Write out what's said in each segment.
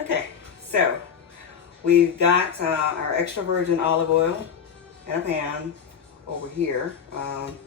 Okay, so we've got our extra virgin olive oil in a pan over here. I'm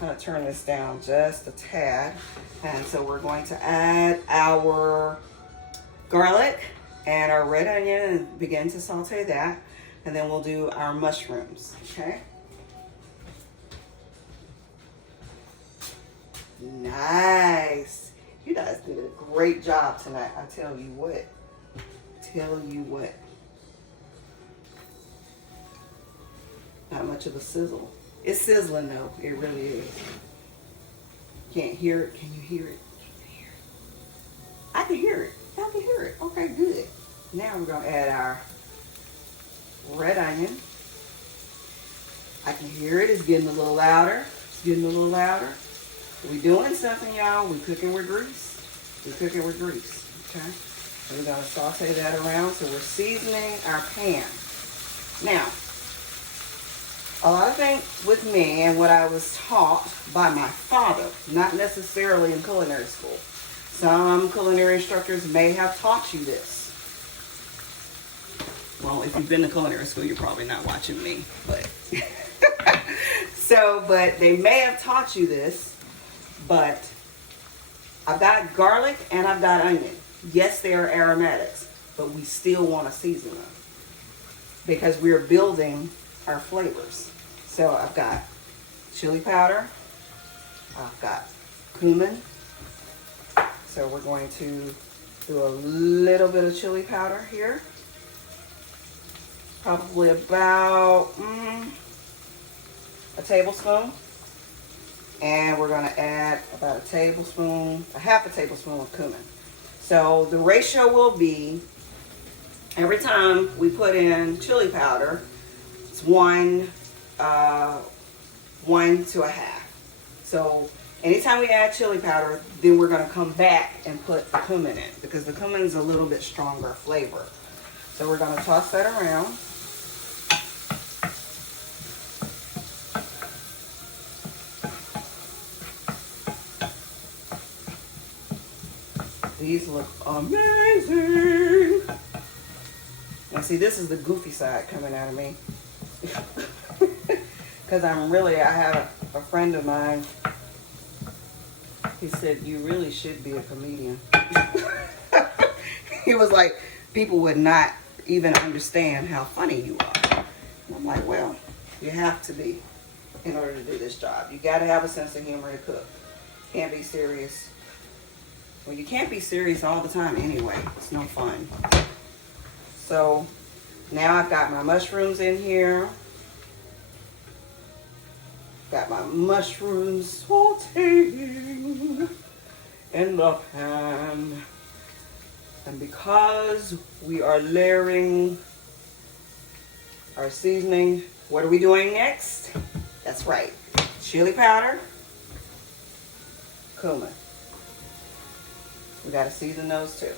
going to turn this down just a tad. And so we're going to add our garlic and our red onion and begin to saute that. And then we'll do our mushrooms, okay? Nice. You guys did a great job tonight. I tell you what. Not much of a sizzle. It's sizzling though. It really is. Can't hear it. Can you hear it? Can you hear it? I can hear it. Y'all can hear it. Okay, good. Now we're gonna add our red onion. I can hear it. It's getting a little louder. It's getting a little louder. We doing something, y'all. We cooking with grease. We cooking with grease. Okay. And we're gonna saute that around. So we're seasoning our pan. Now, a lot of things with me and what I was taught by my father, not necessarily in culinary school. Some culinary instructors may have taught you this. Well, if you've been to culinary school, you're probably not watching me, but but they may have taught you this, but I've got garlic and I've got onion. Yes, they are aromatics, but we still want to season them because we're building our flavors. So I've got chili powder, I've got cumin. So we're going to do a little bit of chili powder here. Probably about a tablespoon. And we're going to add about a half a tablespoon of cumin. So the ratio will be, every time we put in chili powder, it's one to a half. So anytime we add chili powder, then we're going to come back and put the cumin in because the cumin is a little bit stronger flavor. So we're going to toss that around. These look amazing. Now see, this is the goofy side coming out of me. Because I have a friend of mine. He said, you really should be a comedian. He was like, people would not even understand how funny you are. And I'm like, well, you have to be in order to do this job. You got to have a sense of humor to cook. Can't be serious. Well, you can't be serious all the time anyway. It's no fun. So now I've got my mushrooms in here. Got my mushrooms sauteing in the pan. And because we are layering our seasoning, what are we doing next? That's right. Chili powder, cumin. We got to season those too.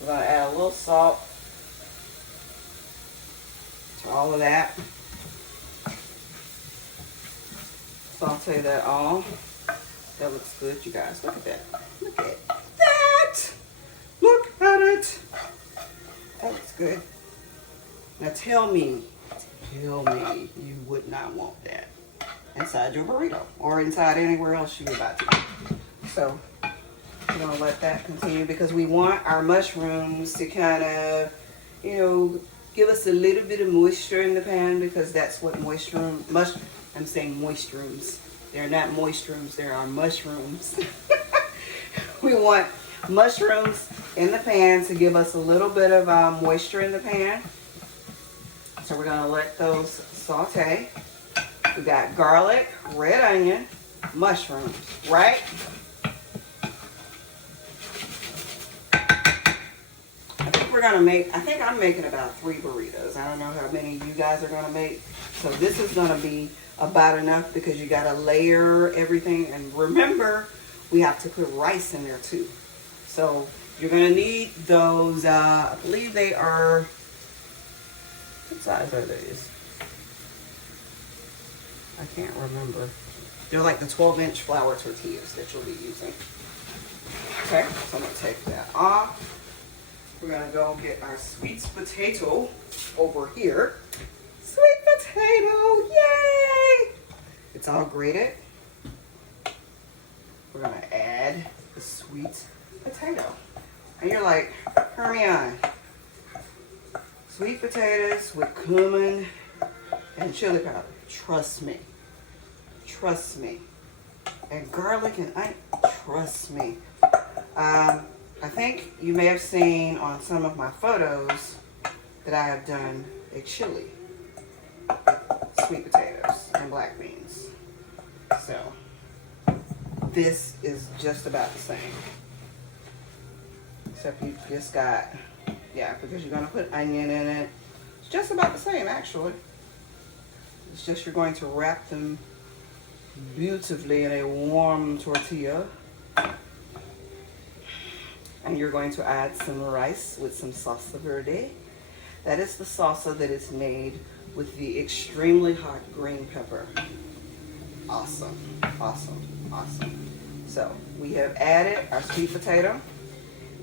We're going to add a little salt to all of that. Saute that all. That looks good, you guys. Look at that. Look at that. Look at it. That looks good. Now tell me you would not want that inside your burrito or inside anywhere else you're about to eat. So we're going to let that continue because we want our mushrooms to kind of, give us a little bit of moisture in the pan because that's what I'm saying mushrooms. They're not moistrooms, they are mushrooms. We want mushrooms in the pan to give us a little bit of moisture in the pan. So we're going to let those saute. We got garlic, red onion, mushrooms, right? I think I'm making about 3 burritos. I don't know how many you guys are going to make. So this is going to be about enough because you got to layer everything. And remember, we have to put rice in there too. So you're going to need those, I believe they are, what size are these? I can't remember. They're like the 12-inch flour tortillas that you'll be using. Okay, so I'm gonna take that off. We're gonna go get our sweet potato over here. Sweet potato, yay! It's all grated. We're gonna add the sweet potato. And you're like, Hermione, sweet potatoes with cumin and chili powder. Trust me. Trust me. And garlic and onion. Trust me. I think you may have seen on some of my photos that I have done a chili, sweet potatoes and black beans. So this is just about the same, except you just got, yeah, because you're going to put onion in it. It's just about the same, actually. It's just you're going to wrap them beautifully in a warm tortilla. And you're going to add some rice with some salsa verde. That is the salsa that is made with the extremely hot green pepper. Awesome, awesome, awesome. So we have added our sweet potato.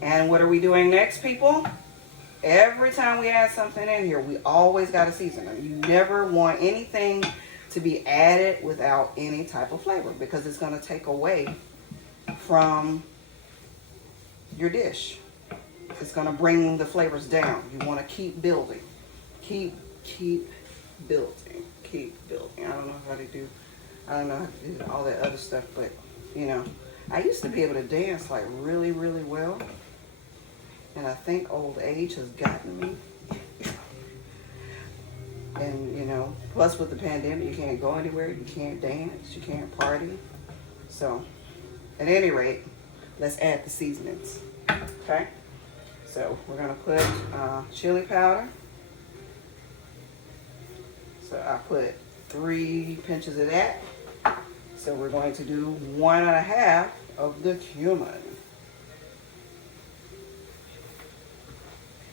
And what are we doing next, people? Every time we add something in here, we always got to season them. You never want anything to be added without any type of flavor, because it's going to take away from your dish. It's going to bring the flavors down. You want to keep building. Keep building. Keep building. I don't know how to do all that other stuff, but you know, I used to be able to dance like really, really well. And I think old age has gotten me. And you know, plus with the pandemic, you can't go anywhere, you can't dance, you can't party. So at any rate, let's add the seasonings. Okay, so we're gonna put chili powder. So I put 3 pinches of that. So we're going to do 1.5 of the cumin.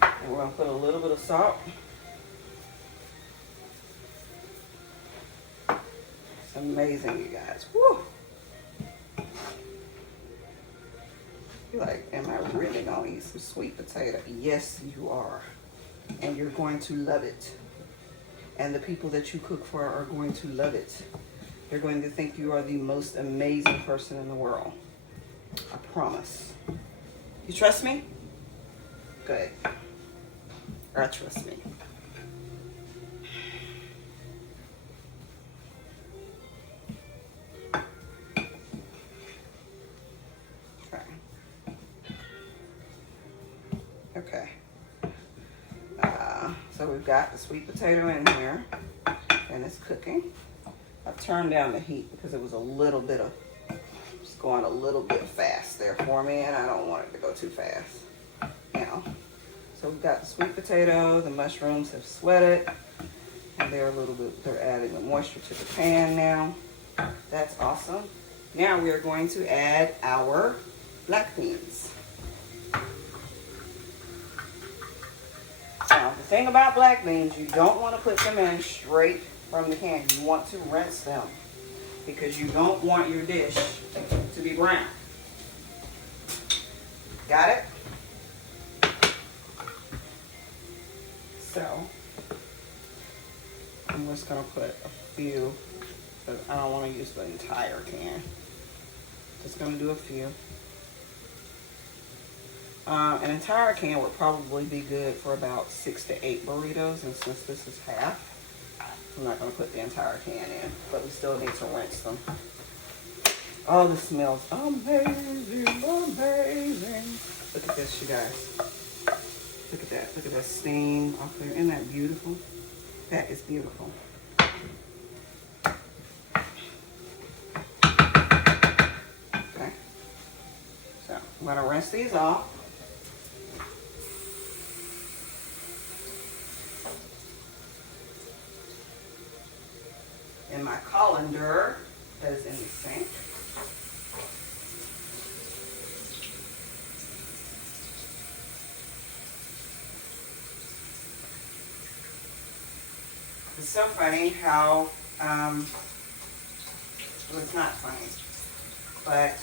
And we're gonna put a little bit of salt. It's amazing, you guys. Woo! You're like, am I really gonna eat some sweet potato? Yes, you are. And you're going to love it. And the people that you cook for are going to love it. They're going to think you are the most amazing person in the world. I promise. You trust me? Good. Or trust me. Okay. So we've got the sweet potato in here, and it's cooking. I've turned down the heat because it was a little bit of, it's going a little bit fast there for me, and I don't want it to go too fast. Now, so we've got the sweet potato, the mushrooms have sweated, and they're adding the moisture to the pan now. That's awesome. Now we are going to add our black beans. Now, the thing about black beans, you don't want to put them in straight from the can. You want to rinse them because you don't want your dish to be brown. Got it? So, I'm just going to put a few, because I don't want to use the entire can. Just going to do a few. An entire can would probably be good for about 6 to 8 burritos, and since this is half, I'm not going to put the entire can in, but we still need to rinse them. Oh, this smells amazing, amazing. Look at this, you guys. Look at that. Look at that steam off there. Isn't that beautiful? That is beautiful. Okay. So I'm going to rinse these off. In my colander that is in the sink. It's so funny how so it's not funny. But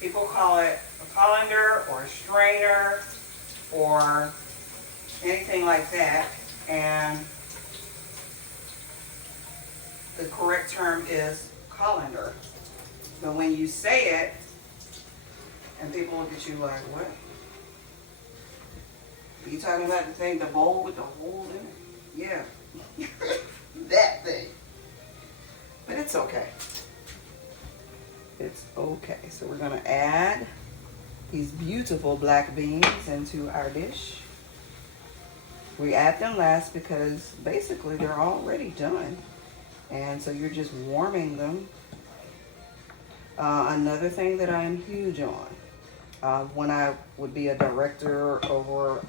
people call it a colander or a strainer or anything like that. And the correct term is colander. But when you say it, and people look at you like, what? Are you talking about the thing, the bowl with the hole in it? Yeah. That thing. But it's okay. It's okay. So we're going to add these beautiful black beans into our dish. We add them last because basically they're already done. And so you're just warming them. Another thing that I'm huge on, when I would be a director over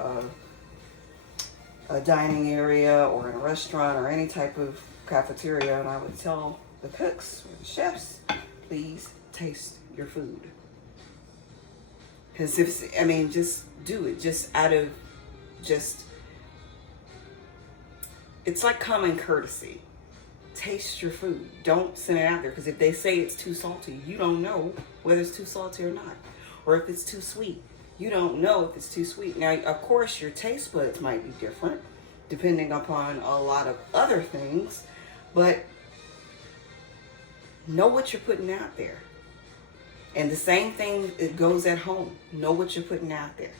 a dining area or in a restaurant or any type of cafeteria, and I would tell the cooks or the chefs, please taste your food. Because just do it, just out of, it's like common courtesy. Taste your food. Don't send it out there, because if they say it's too salty, you don't know whether it's too salty or not. Or if it's too sweet, you don't know if it's too sweet. Now, of course, your taste buds might be different depending upon a lot of other things, but know what you're putting out there. And the same thing, it goes at home. Know what you're putting out there.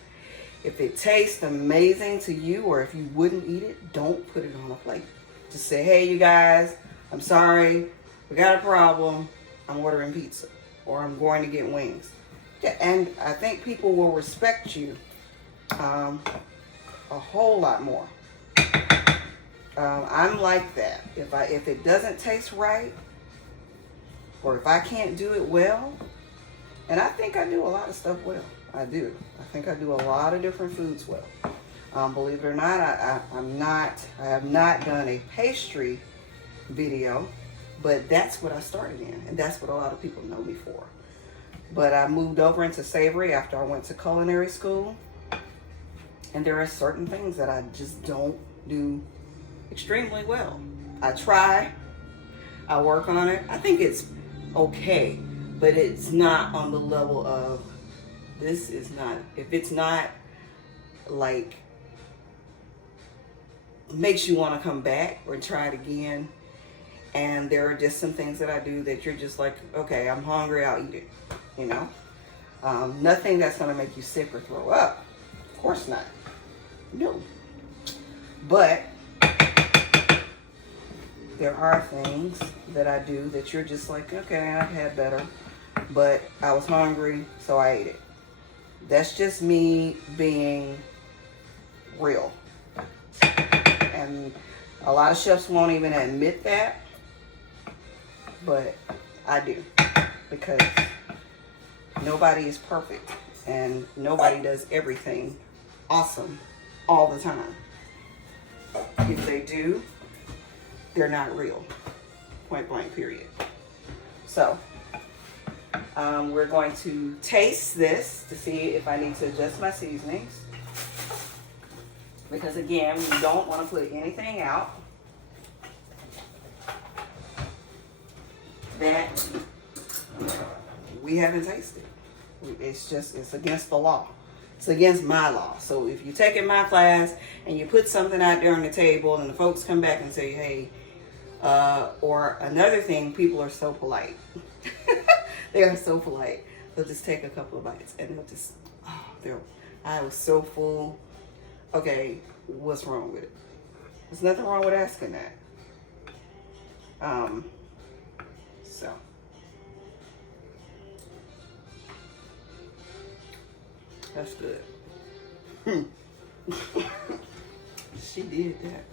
If it tastes amazing to you, or if you wouldn't eat it, don't put it on a plate. Just say, hey, you guys, I'm sorry, we got a problem. I'm ordering pizza, or I'm going to get wings. Yeah, and I think people will respect you a whole lot more. I'm like that. If it doesn't taste right, or if I can't do it well, and I think I do a lot of stuff well. I do. I think I do a lot of different foods well. Believe it or not, I have not done a pastry video, but that's what I started in, and that's what a lot of people know me for. But I moved over into savory after I went to culinary school, and there are certain things that I just don't do extremely well. I try, I work on it. I think it's okay, but it's not on the level of, this is not, if it's not like makes you want to come back or try it again, and there are just some things that I do that you're just like, okay, I'm hungry, I'll eat it, you know. Nothing that's going to make you sick or throw up, of course not, no. But there are things that I do that you're just like, okay, I've had better, but I was hungry, so I ate it. That's just me being real. And a lot of chefs won't even admit that, but I do, because nobody is perfect and nobody does everything awesome all the time. If they do, they're not real, point blank, period. So we're going to taste this to see if I need to adjust my seasonings. Because again, you don't want to put anything out that we haven't tasted. It's against the law. It's against my law. So if you take in my class and you put something out there on the table and the folks come back and say, hey, or another thing, people are so polite. They are so polite. They'll just take a couple of bites and they'll just, I was so full. Okay, what's wrong with it? There's nothing wrong with asking that. So. That's good. She did that.